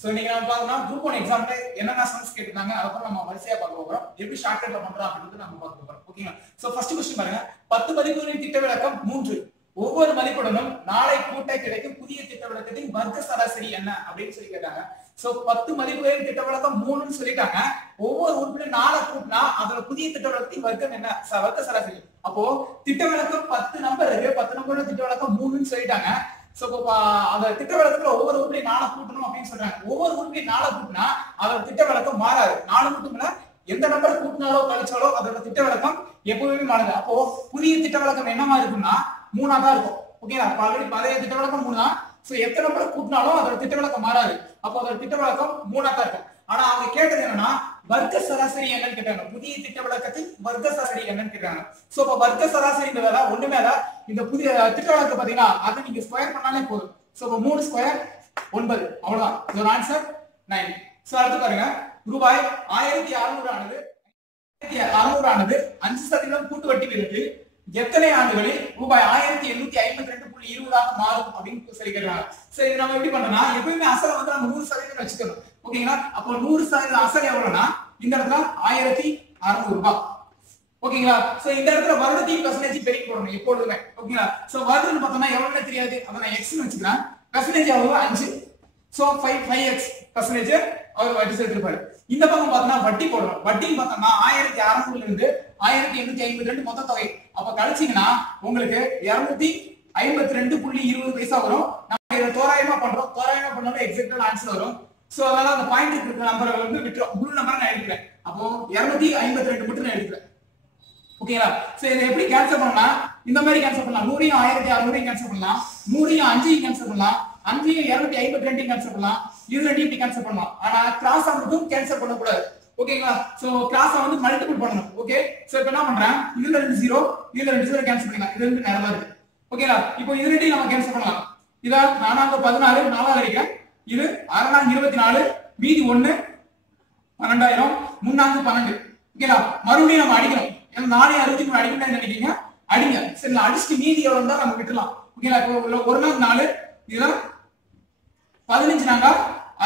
So இன்னைக்கு நம்ம பார்க்கணும் குரூப் 1 எக்ஸாம்ல என்னென்ன சம்ஸ் கேட்டிருக்காங்க அத நம்ம வரிசையா பார்க்க போறோம். எப்படி ஷார்ட்கட்ல பண்றோம் அப்படின்றது நம்ம பார்க்க போறோம். ஓகேங்களா? சோ ஃபர்ஸ்ட் क्वेश्चन பாருங்க. 10 மதிப்புகளின் திட்ட விலக்கம் 3. ஒவ்வொரு மதிப்புடனும் நாளை கூட்ட கிடைக்கும் புதிய திட்ட விலக்கத்தின் வர்க்க சராசரி என்ன அப்படின்னு சொல்லி கேட்டாங்க. சோ 10 மதிப்புகளின் திட்ட விலக்கம் 3ன்னு சொல்லிட்டாங்க. ஒவ்வொரு உறுப்பிலும் 4 கூட்டினா அதோட புதிய திட்ட விலக்கத்தின் வர்க்கம் என்ன? வர்க்க சராசரி. அப்போ திட்ட விலக்கம் 10 நம்பர் இருக்கு. 10 நம்பரோட திட்ட விலக்கம் 3ன்னு சொல்லிட்டாங்க. சோ அந்த திட்ட விலக்கத்துல ஒவ்வொரு உறுப்பிலையும் 4 கூட்டணும் அப்படின்னு சொல்றாங்க. ஒவ்வொரு உறுப்பிலையும் 4 கூட்டினா அதோட திட்ட விலக்கம் மாறாது. 4 மட்டும் இல்ல, எந்த நம்பர் கூட்டினாலோ கழிச்சாலோ அதோட திட்ட விலக்கம் எப்பவுமே மாறாது. அப்போ புதிய திட்ட விலக்கம் என்னமா இருக்குன்னா 3ஆ தான் இருக்கும். ஓகேங்களா? ஆல்ரெடி பழைய திட்ட விலக்கம் 3 தான். சோ எத்தனை நம்பர் கூட்டினாலும் அதோட திட்ட விலக்கம் மாறாது. அப்போ அதோட திட்ட விலக்கம் 3ஆ தான் இருக்கும். ஆனா அவங்க கேட்டது என்னன்னா வர்க்க சராசரி என்னன்னு கேட்டாங்க. புதிய திட்ட விலக்கத்தின் வர்க்க சராசரி என்னன்னு கேட்டாங்க. சோ இப்ப வர்க்க சராசரின்றதால ஒண்ணுமே இல்ல, இந்த புதிய திட்ட விலக்கம் பாத்தீங்கன்னா அதை நீங்க ஸ்கொயர் பண்ணாலே போதும். சோ இப்ப 3 ஸ்கொயர் 9, அவ்வளவுதான். இதோட ஆன்சர் 9. சோ அடுத்து பாருங்க, ரூபாய் 1600 ஆனது 5% கூட்டு வட்டி விகிதத்தில் எத்தனை ஆண்டுகளில் ரூபாய் 1852.20 மாறும் அப்படின்னு சொல்லி கேட்டாங்க. சரி, நம்ம எப்படி பண்றோம்னா எப்பவுமே அசலை வந்து நம்ம 100% வச்சுக்கணும். ஓகேங்களா? அப்போ 100% அசல் எவ்வளவுனா இந்த இடத்துல 1600 ரூபாய். ஓகேங்களா? சோ இந்த இடத்துல வருடத்தின் பெர்சன்டேஜ் பெருக்கி போடணும் எப்பொழுதுமே. ஓகேங்களா? சோ வருடம் பார்த்தோம்னா எவ்வளவுன்னு தெரியாது, அத நான் x ன்னு வச்சுக்கிறேன். பெர்சன்டேஜ் எவ்வளவு? 5. சோ 5x பெர்சன்டேஜ் அவர் வட்டி சேர்த்திருப்பாரு. இந்த பக்கம் பார்த்தோம்னா வட்டி போடணும். வட்டின்னு பார்த்தோம்னா 1600ல இருந்து 1852 மொத்த தொகை. அப்ப கழிச்சீங்கன்னா உங்களுக்கு 252.20 பைசா வரும். நம்ம இத தோராயமா பண்றோம். தோராயமா பண்ணாலும் எக்ஸாக்ட்டா ஆன்சர் வரும். சோ அதனால அந்த பாயிண்ட் இருக்கிற நம்பரை வந்து விட்டுறோம். முழு நம்பரை நான் எடுக்கிறேன். அப்போ 252 மட்டும் நான் எடுக்கிறேன். ஓகேங்களா? சோ இதை எப்படி கேன்சல் பண்ணலாம்? இந்த மாதிரி கேன்சல் பண்ணலாம். 100யும் 1600யும் கேன்சல் பண்ணலாம். 100யும் 5யும் கேன்சல் பண்ணலாம். 5யும் 252யும் கேன்சல் பண்ணலாம். இது ரெண்டையும் இப்படி கேன்சல் பண்ணலாம். ஆனா கிராஸா மட்டும் கேன்சல் பண்ண கூடாது. ஓகேங்களா? சோ கிராஸா வந்து மல்டிபிள் பண்ணணும். ஓகே? சோ இப்போ என்ன பண்றேன், இதுல 2 0 இதுல 2 0 கேன்சல் பண்ணிடலாம். இது ரெண்டு நேரமா இருக்கு. ஓகேங்களா? இப்போ இது ரெண்டையும் நம்ம கேன்சல் பண்ணலாம். இத 4 14 4 அடிக்கிறேன். இது 6 24 மீதி 1 12000 3 12. ஓகேங்களா? மறுபடியும் நம்ம அடிக்கணும். ஏன்னா 4 63 அடிக்கணும்னு நினைக்கிறீங்க, அடிங்க. சரி, அடிச்சுட்டு மீதி எவ்வளவு இருந்தா நம்ம விட்டுலாம். ஓகேங்களா? இப்போ 1 நாள் 4 இதுல 15 நாங்க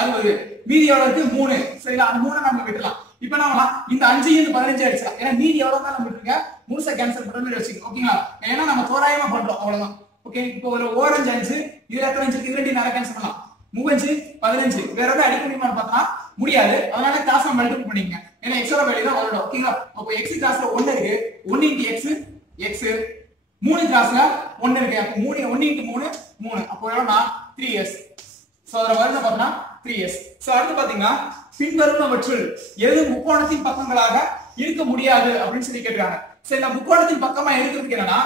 60 மீதி எவ்வளவு இருக்கு? 3. சரிங்களா? அந்த 3 நம்ம விட்டுலாம். இப்போ நாம இந்த 5 இந்த 15 அடிச்சலாம். ஏன்னா மீதி எவ்வளவு தான் நம்ம விட்டுருங்க, முழுசா கேன்சல் பண்றோம்னு வச்சுக்கோங்க. ஓகேங்களா? ஏன்னா நம்ம தோராயமா பண்றோம், அவ்வளவுதான். ஓகே? இப்போ ஒரு ஓரஞ்சு 5 இதுல எத்தனை 5 இது ரெண்டையும் நேரா கேன்சல் பண்ணலாம். 3 15 வேற ஏதாவது அடிக்க முடியுமான்னு பார்த்தா முடியாது. அதனால கிளாஸ் மல்டிபிள் பண்ணிக்கங்க. ஏன்னா x ஓட வேல்யூ தான் வரணும். ஓகேங்களா? அப்போ x கிளாஸ்ல 1 இருக்கு. 1 × x 3 கிளாஸ்ல 1 இருக்கு. அப்போ 1 × 3 3. அப்போ எவ்வளவுனா 3s. சோ அதோட வருடம் பார்த்தா 3s. சோ அடுத்து பாத்தீங்கன்னா பின்வருவனவற்றுள் எது முக்கோணத்தின் பக்கங்களாக இருக்க முடியாது அப்படின்னு சொல்லி கேட்கிறாங்க. சரி, நம்ம முக்கோணத்தின் பக்கமா இருக்கிறதுக்கு என்னன்னா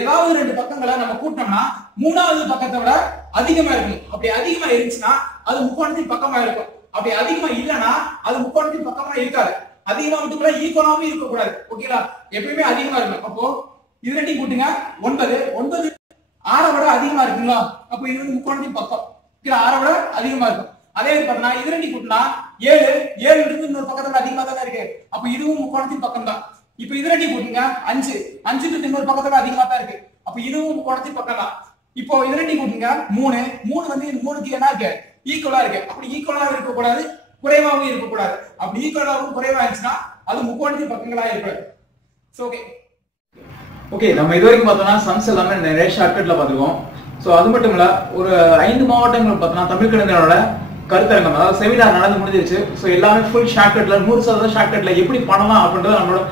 ஏதாவது 2 பக்கங்களை நம்ம கூட்டினோம்னா 3வது பக்கத்தை விட அதிகமா இருக்கும். அப்படி அதிகமா இருந்துச்சுன்னா அது முக்கோணத்தின் பக்கமா இருக்கும். அப்படி அதிகமா இல்லைன்னா அது முக்கோணத்தின் பக்கமா இருக்காது. அதிகமா மட்டும் கூட ஈக்குவலாவும் இருக்க கூடாது. ஓகேங்களா? எப்பயுமே அதிகமா இருக்கும். அப்போ இது ரெண்டையும் கூட்டுங்க 9 9 6 விட அதிகமா இருக்குங்களா? அப்போ இது வந்து முக்கோணத்தின் பக்கம். 6 விட அதிகமா இருக்கும். அதே மாதிரி பார்த்தா இது ரெண்டையும் கூட்டினா 7 7 இருந்து இன்னொரு பக்கத்துல அதிகமா தான் இருக்கு. அப்போ இதுவும் முக்கோணத்தின் பக்கம் தான். இப்போ இது ரெண்டையும் கூட்டுங்க 5 5 இருந்து இன்னொரு பக்கத்துல அதிகமா தான் இருக்கு. அப்போ இதுவும் முக்கோணத்தின் பக்கம் தான். இப்போ இது ரெண்டையும் கூட்டுங்க 3 3 வந்து இந்த 3க்கு என்ன இருக்கு? ஈக்குவலா இருக்கு. அப்படி ஈக்குவலாவும் இருக்க கூடாது, குறைவாகவும் இருக்க கூடாது. அப்படி ஈக்குவலாவும் குறைவா இருந்துச்சுன்னா அது முக்கோணத்தின் பக்கங்களா இருக்காது. சோ ஓகே, நம்ம இது வரைக்கும் பார்த்தோம்னா சம்ஸ் எல்லாமே நிறைய ஷார்ட்கட்ல பார்த்துருக்கோம். ஸோ அது மட்டும் இல்ல, ஒரு 5 மாவட்டங்கள் பார்த்தோம்னா தமிழ் கலைஞரோட கருத்தரங்கம், அதாவது செமினார் நடந்து முடிஞ்சிருச்சு. ஸோ எல்லாமே ஃபுல் ஷார்ட்கட்ல 100% ஷார்ட்கட்ல எப்படி பண்ணலாம் அப்படின்றத நம்மளோட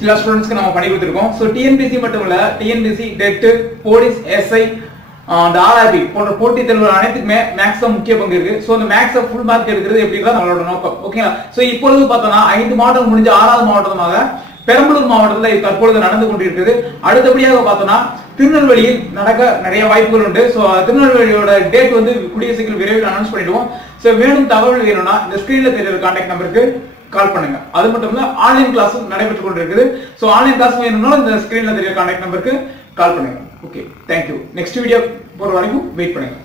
சில ஸ்டூடெண்ட்ஸ்க்கு நம்ம பண்ணி கொடுத்துருக்கோம். ஸோ டிஎன்பிசி மட்டும் இல்ல, டிஎன்பிசி, டெட், போலீஸ், எஸ்ஐ, அந்த ஆர்ஆர்பி போன்ற போட்டித் தேர்வுகள் அனைத்துக்குமே மேக்ஸ் தான் முக்கிய பங்கு இருக்கு. ஸோ அந்த மேக்ஸ் ஃபுல் மார்க் எடுக்கிறது எப்படிதான் நம்மளோட நோக்கம். ஓகேங்களா? ஸோ இப்பொழுது பார்த்தோம்னா 5 மாவட்டம் முடிஞ்ச 6வது மாவட்டமாக பெரம்பலூர் மாவட்டத்தில் தற்பொழுது நடந்து கொண்டிருக்கிறது. அடுத்தபடியாக பார்த்தோம்னா திருநெல்வேலியில் நடக்க நிறைய வாய்ப்புகள் உண்டு. ஸோ திருநெல்வேலியோட டேட் வந்து கூடிய சீக்கிரம் விரைவில் அனௌன்ஸ் பண்ணிடுவோம். ஸோ வேணும் தகவல் வேணும்னா இந்த ஸ்கிரீன்ல தெரியுற கான்டாக்ட் நம்பருக்கு கால் பண்ணுங்க. அது மட்டும் இல்ல, ஆன்லைன் கிளாஸும் நடைபெற்றுக் கொண்டிருக்குது. ஸோ ஆன்லைன் கிளாஸ் வேணும்னா இந்த ஸ்கிரீன்ல தெரியுற கான்டாக்ட் நம்பருக்கு கால் பண்ணுங்க. Okay, thank you. நெக்ஸ்ட் வீடியோ போற வரைக்கும் வெயிட் பண்ணுங்க.